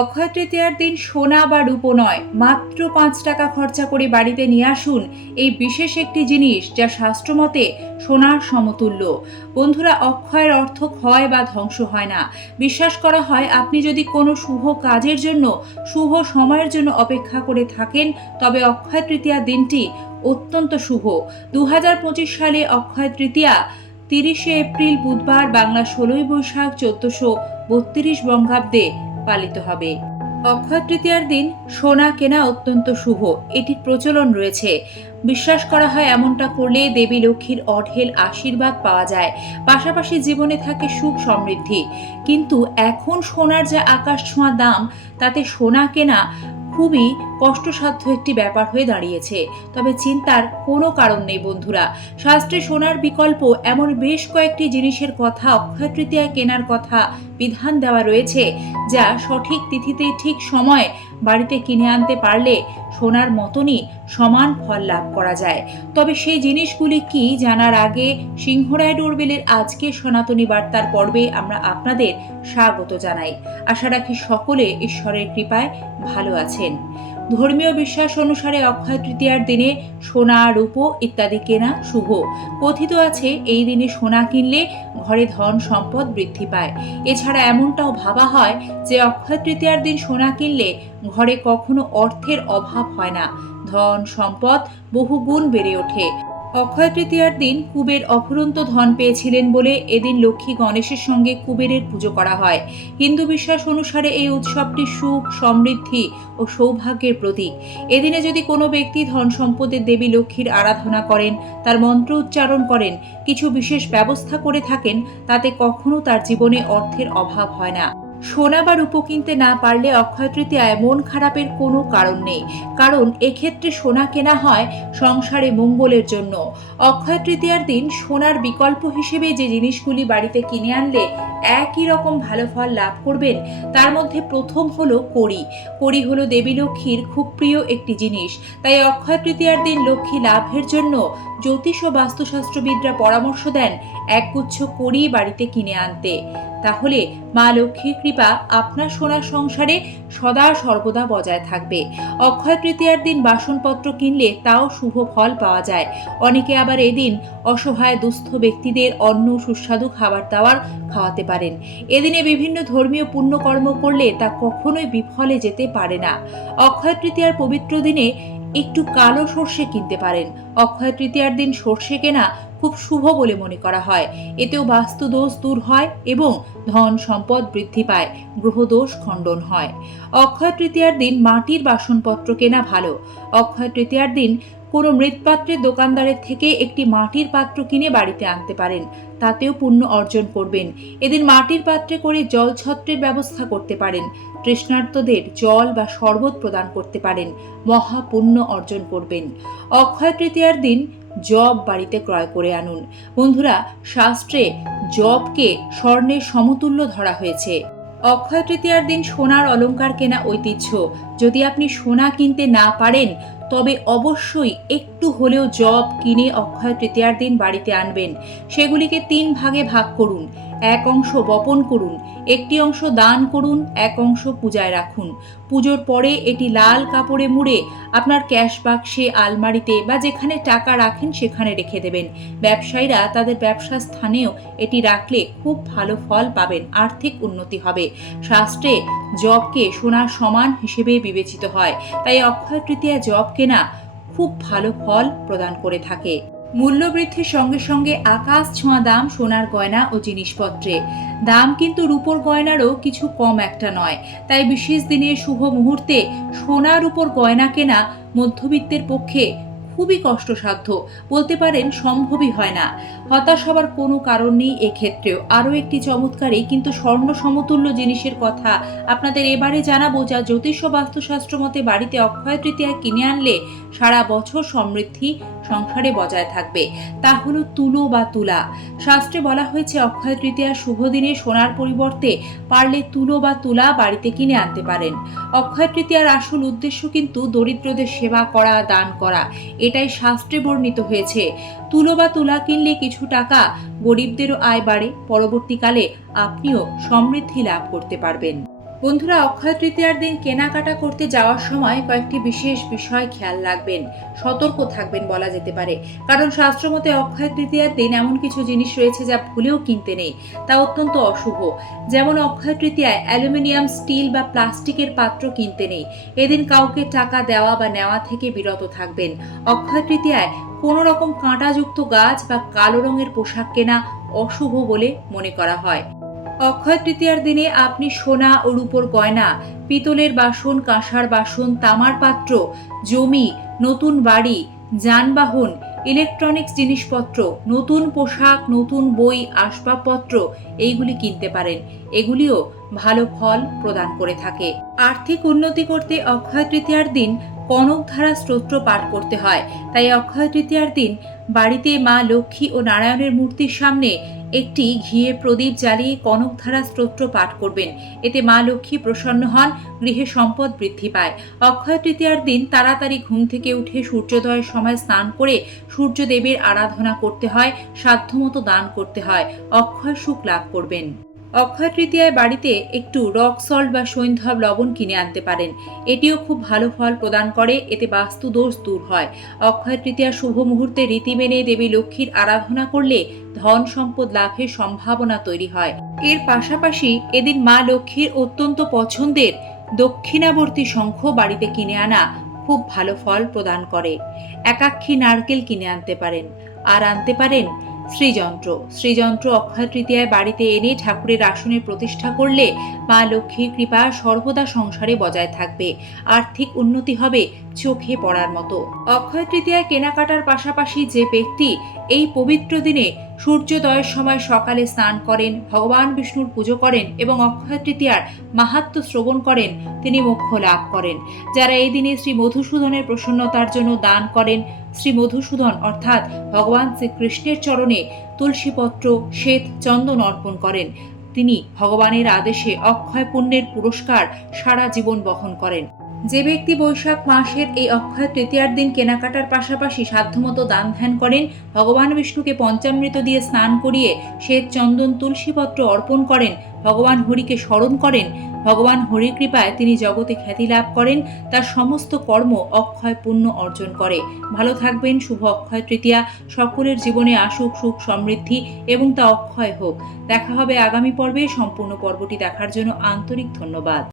অক্ষয় তৃতীয়ার দিন সোনা বা রূপো নয়, মাত্র পাঁচ টাকা খরচা করে বাড়িতে নিয়ে আসুন এই বিশেষ একটি জিনিস যা শাস্ত্রমতে সোনার সমতুল্য। বন্ধুরা, অক্ষয়ের অর্থ ক্ষয় বা ধ্বংস হয় না। বিশ্বাস করা হয়, আপনি যদি কোনো শুভ কাজের জন্য, শুভ সময়ের জন্য অপেক্ষা করে থাকেন, তবে অক্ষয় তৃতীয়া দিনটি অত্যন্ত শুভ। দু হাজার পঁচিশ সালে অক্ষয় তৃতীয়া, তিরিশে এপ্রিল বুধবার বাংলা ষোলোই বৈশাখ চোদ্দশো বত্রিশ বঙ্গাব্দে পালিত হবে। অক্ষয় তৃতীয়ার দিন সোনা কেনা অত্যন্ত শুভ। এটির প্রচলন রয়েছে। বিশ্বাস করা হয় এমনটা করলে দেবী লক্ষ্মীর অঢেল আশীর্বাদ পাওয়া যায়। পাশাপাশি জীবনে থাকে সুখ সমৃদ্ধি। কিন্তু এখন সোনার যা আকাশ ছোঁয়া দাম, তাতে সোনা কেনা খুবই কষ্টসাধ্য একটি ব্যাপার হয়ে দাঁড়িয়েছে। তবে চিন্তার কোনো কারণ নেই, বন্ধুরা। শাস্ত্রে সোনার বিকল্প এমন বেশ কয়েকটি জিনিসের কথা, অক্ষয় তৃতীয়ায় কেনার কথা বিধান দেওয়া রয়েছে, যা সঠিক তিথিতে ঠিক সময় বাড়িতে কিনে আনতে পারলে সোনার মতনই সমান ফল লাভ করা যায়। তবে সেই জিনিসগুলি কি জানার আগে সিংহরায় ডোরবেলের আজকে সনাতনী বার্তার পর্বে আমরা আপনাদের স্বাগত জানাই। আশা রাখি সকলে ঈশ্বরের কৃপায় ভালো আছেন। ধর্মীয় বিশ্বাস অনুসারে অক্ষয় তৃতীয়ার দিনে সোনা, রূপো ইত্যাদি কেনা শুভ। কথিত আছে, এই দিনে সোনা কিনলে ঘরে ধন সম্পদ বৃদ্ধি পায়। এছাড়া এমনটাও ভাবা হয় যে, অক্ষয় তৃতীয়ার দিন সোনা কিনলে ঘরে কখনো অর্থের অভাব হয় না। ধন সম্পদ বহু গুণ বেড়ে ওঠে। অক্ষয় তৃতীয়ার দিন কুবের অফুরন্ত ধন পেয়েছিলেন বলে এদিন লক্ষ্মী গণেশের সঙ্গে কুবেরের পুজো করা হয়। হিন্দু বিশ্বাস অনুসারে এই উৎসবটি সুখ, সমৃদ্ধি ও সৌভাগ্যের প্রতীক। এদিনে যদি কোনো ব্যক্তি ধন সম্পদের দেবী লক্ষ্মীর আরাধনা করেন, তার মন্ত্র উচ্চারণ করেন, কিছু বিশেষ ব্যবস্থা করে থাকেন, তাতে কখনো তার জীবনে অর্থের অভাব হয় না। সোনা বা রূপো কিনতে না পারলে অক্ষয় তৃতীয়ায় মন খারাপের কোনো কারণ নেই। কারণ, এক্ষেত্রে সোনা কেনা হয় সংসারে মঙ্গলের জন্য। অক্ষয় তৃতীয়ার দিন সোনার বিকল্প হিসেবে যে জিনিসগুলি বাড়িতে কিনে আনলে একই রকম ভালো ফল লাভ করবেন, তার মধ্যে প্রথম হলো কড়ি। কড়ি হলো দেবী লক্ষ্মীর খুব প্রিয় একটি জিনিস। তাই অক্ষয় তৃতীয়ার দিন লক্ষ্মী লাভের জন্য জ্যোতিষ ও বাস্তুশাস্ত্রবিদরা পরামর্শ দেন একগুচ্ছ কড়ি বাড়িতে কিনে আনতে। তাহলে মা লক্ষ্মীর কৃপা আপনার সোনার সংসারে সদা সর্বদা বজায় থাকবে। অক্ষয় তৃতীয়ার দিন বাসনপত্র কিনলে তাও শুভ ফল পাওয়া যায়। অনেকে আবার এদিন অসহায় দুস্থ ব্যক্তিদের অন্ন সুস্বাদু খাবার দাবার খাওয়াতে পারেন। এদিনে বিভিন্ন ধর্মীয় পুণ্যকর্ম করলে তা কখনোই বিফলে যেতে পারে না। অক্ষয় তৃতীয়ার পবিত্র দিনে একটু কালো সর্ষে কিনতে পারেন। অক্ষয় তৃতীয়ার দিন সর্ষে কেনা খুব শুভ বলে মনে করা হয়। এতেও বাস্তু দোষ দূর হয় এবং ধন সম্পদ বৃদ্ধি পায়, গ্রহদোষ খণ্ডন হয়। অক্ষয় তৃতীয়ার দিন মাটির বাসনপত্র কেনা ভালো। অক্ষয় তৃতীয়ার দিন কোনো মৃৎপাত্রের দোকানদারের থেকে একটি মাটির পাত্র কিনে বাড়িতে আনতে পারেন। তাতেও পুণ্য অর্জন করবেন। এদিন মাটির পাত্রে করে জল ছত্রের ব্যবস্থা করতে পারেন। তৃষ্ণার্তদের জল বা শরবত প্রদান করতে পারেন। মহাপুণ্য অর্জন করবেন। অক্ষয় তৃতীয়ার দিন জব বাড়িতে ক্রয় করে আনুন। বন্ধুরা, শাস্ত্রে জবকে স্বর্ণের সমতুল্য ধরা হয়েছে। অক্ষয় তৃতীয়ার দিন সোনার অলংকার কেনা ঐতিহ্য। যদি আপনি সোনা কিনতে না পারেন তবে অবশ্যই একটু হলেও জব, কিনে অক্ষয় তৃতীয়ার দিন বাড়িতে আনবেন। সেগুলিকে তিন ভাগে ভাগ করুন। এক অংশ বপন করুন, একটি অংশ দান করুন, এক অংশ পূজায় রাখুন। পুজোর পরে এটি লাল কাপড়ে মুড়ে আপনার ক্যাশ বাক্সে, আলমারিতে বা যেখানে টাকা রাখেন সেখানে রেখে দেবেন। ব্যবসায়ীরা তাদের ব্যবসা স্থানেও এটি রাখলে খুব ভালো ফল পাবেন, আর্থিক উন্নতি হবে। শাস্ত্রে জবকে সোনার সমান হিসেবে বিবেচিত হয়, তাই অক্ষয় তৃতীয়া জব কেনা খুব ভালো ফল প্রদান করে থাকে। মূল্যবৃদ্ধির সঙ্গে সঙ্গে আকাশ ছোঁয়া দাম, সোনার গয়না ও জিনিসপত্রে। দাম কিন্তু রূপোর গয়নারও কিছু কম একটা নয়। তাই বিশেষ দিনে শুভ মুহূর্তে সোনার উপর গয়না কেনা মধ্যবিত্তের পক্ষে খুবই কষ্টসাধ্য। বলতে পারেন সম্ভবই হয় না। হতাশ হবার কোনো কারণ নেই এক্ষেত্রেও। আরও একটি চমৎকারী কিন্তু স্বর্ণ সমতুল্য জিনিসের কথা আপনাদের এবারে জানাব যা জ্যোতিষ বাস্তুশাস্ত্র মতে বাড়িতে অক্ষয় তৃতীয়ায় কিনে আনলে সারা বছর সমৃদ্ধি সংসারে বজায় থাকবে। তা হলো তুলো বা তুলা। শাস্ত্রে বলা হয়েছে, অক্ষয় তৃতীয়ার শুভ দিনে সোনার পরিবর্তে পারলে তুলো বা তুলা বাড়িতে কিনে আনতে পারেন। অক্ষয় তৃতীয়ার আসল উদ্দেশ্য কিন্তু দরিদ্রদের সেবা করা, দান করা। এটাই শাস্ত্রে বর্ণিত হয়েছে। তুলো বা তুলা কিনলে কিছু টাকা গরিবদেরও আয় বাড়ে। পরবর্তীকালে আপনিও সমৃদ্ধি লাভ করতে পারবেন। বন্ধুরা, অক্ষয় তৃতীয়ার দিন কেনাকাটা করতে যাওয়ার সময় কয়েকটি বিশেষ বিষয় খেয়াল রাখবেন। সতর্ক থাকবেন বলা যেতে পারে। কারণ শাস্ত্রমতে অক্ষয় তৃতীয়ার দিন এমন কিছু জিনিস রয়েছে যা ভুলেও কিনতে নেই। তা অত্যন্ত অশুভ। যেমন অক্ষয় তৃতীয়ায় অ্যালুমিনিয়াম, স্টিল বা প্লাস্টিকের পাত্র কিনতে নেই। এদিন কাউকে টাকা দেওয়া বা নেওয়া থেকে বিরত থাকবেন। অক্ষয় তৃতীয়ায় কোনো রকম কাঁটাযুক্ত গাছ বা কালো রঙের পোশাক কেনা অশুভ বলে মনে করা হয়। অক্ষয় তৃতীয়ার দিনে আপনি সোনা ও রূপোর গয়না, পিতলের বাসন, কাঁসার বাসন, তামার পাত্র, জমি, নতুন বাড়ি, যানবাহন ইলেকট্রনিক্স জিনিসপত্র, নতুন পোশাক, নতুন বই, আসবাবপত্র এইগুলি কিনতে পারেন। এগুলিও ভালো ফল প্রদান করে থাকে। আর্থিক উন্নতি করতে অক্ষয় তৃতীয়ার দিন কনকধারা স্তোত্র পাঠ করতে হয়। তাই অক্ষয় তৃতীয়ার দিন বাড়িতে মা লক্ষ্মী ও নারায়ণের মূর্তির সামনে একটি ঘিয়ে প্রদীপ জ্বালিয়ে কনকধারা স্তোত্র পাঠ করবেন। এতে মা লক্ষ্মী প্রসন্ন হন, গৃহে সম্পদ বৃদ্ধি পায়। অক্ষয় তৃতীয়ার দিন তাড়াতাড়ি ঘুম থেকে উঠে সূর্যোদয়ের সময় স্নান করে সূর্যদেবের আরাধনা করতে হয়, সাধ্যমতো দান করতে হয়। অক্ষয় সুখ লাভ করবেন। অক্ষয় তৃতীয়ায় বাড়িতে একটু রক সল্ট বা সৈন্ধব লবণ কিনে আনতে পারেন। এটিও খুব ভালো ফল প্রদান করে, এতে বাস্তু দোষ দূর হয়। অক্ষয় তৃতীয়া শুভ মুহূর্তে রীতি মেনে দেবী লক্ষ্মীর আরাধনা করলে ধন সম্পদ লাভের সম্ভাবনা তৈরি হয়। এর পাশাপাশি এদিন মা লক্ষ্মীর অত্যন্ত পছন্দের দক্ষিণাবর্তী শঙ্খ বাড়িতে কিনে আনা খুব ভালো ফল প্রদান করে। একাক্ষী নারকেল কিনে আনতে পারেন। আর আনতে পারেন শ্রীযন্ত্র। শ্রীযন্ত্র অক্ষয় তৃতীয়ায় বাড়িতে এনে ঠাকুরের আসনে প্রতিষ্ঠা করলে মা লক্ষ্মীর কৃপা সর্বদা সংসারে বজায় থাকবে। আর্থিক উন্নতি হবে চোখে পড়ার মতো। অক্ষয় তৃতীয়ায় কেনাকাটার পাশাপাশি যে ব্যক্তি এই পবিত্র দিনে সূর্যোদয়ের সময় সকালে স্নান করেন, ভগবান বিষ্ণুর পুজো করেন এবং অক্ষয় তৃতীয়ার মাহাত্ম শ্রবণ করেন, তিনি মোক্ষ লাভ করেন। যারা এই দিনে শ্রী মধুসূদনের প্রসন্নতার জন্য দান করেন, শ্রী মধুসূদন অর্থাৎ ভগবান শ্রীকৃষ্ণের চরণে তুলসীপত্র, শ্বেত চন্দন অর্পণ করেন। তিনি ভগবানের আদেশে অক্ষয় পুণ্যের পুরস্কার সারা জীবন বহন করেন। যে ব্যক্তি বৈশাখ মাসের এই অক্ষয় তৃতীয়ার দিন কেনাকাটার পাশাপাশি সাধ্যমতো দান ধ্যান করেন, ভগবান বিষ্ণুকে পঞ্চামৃত দিয়ে স্নান করিয়ে শ্বেত চন্দন তুলসীপত্র অর্পণ করেন, ভগবান হরিকে স্মরণ করেন, ভগবান হরির কৃপায় তিনি জগতে খ্যাতি লাভ করেন, তার সমস্ত কর্ম অক্ষয় পুণ্য অর্জন করে। ভালো থাকবেন, শুভ অক্ষয় তৃতীয়া। সকলের জীবনে আসুক সুখ সমৃদ্ধি এবং তা অক্ষয় হোক। দেখা হবে আগামী পর্বে। সম্পূর্ণ পর্বটি দেখার জন্য আন্তরিক ধন্যবাদ।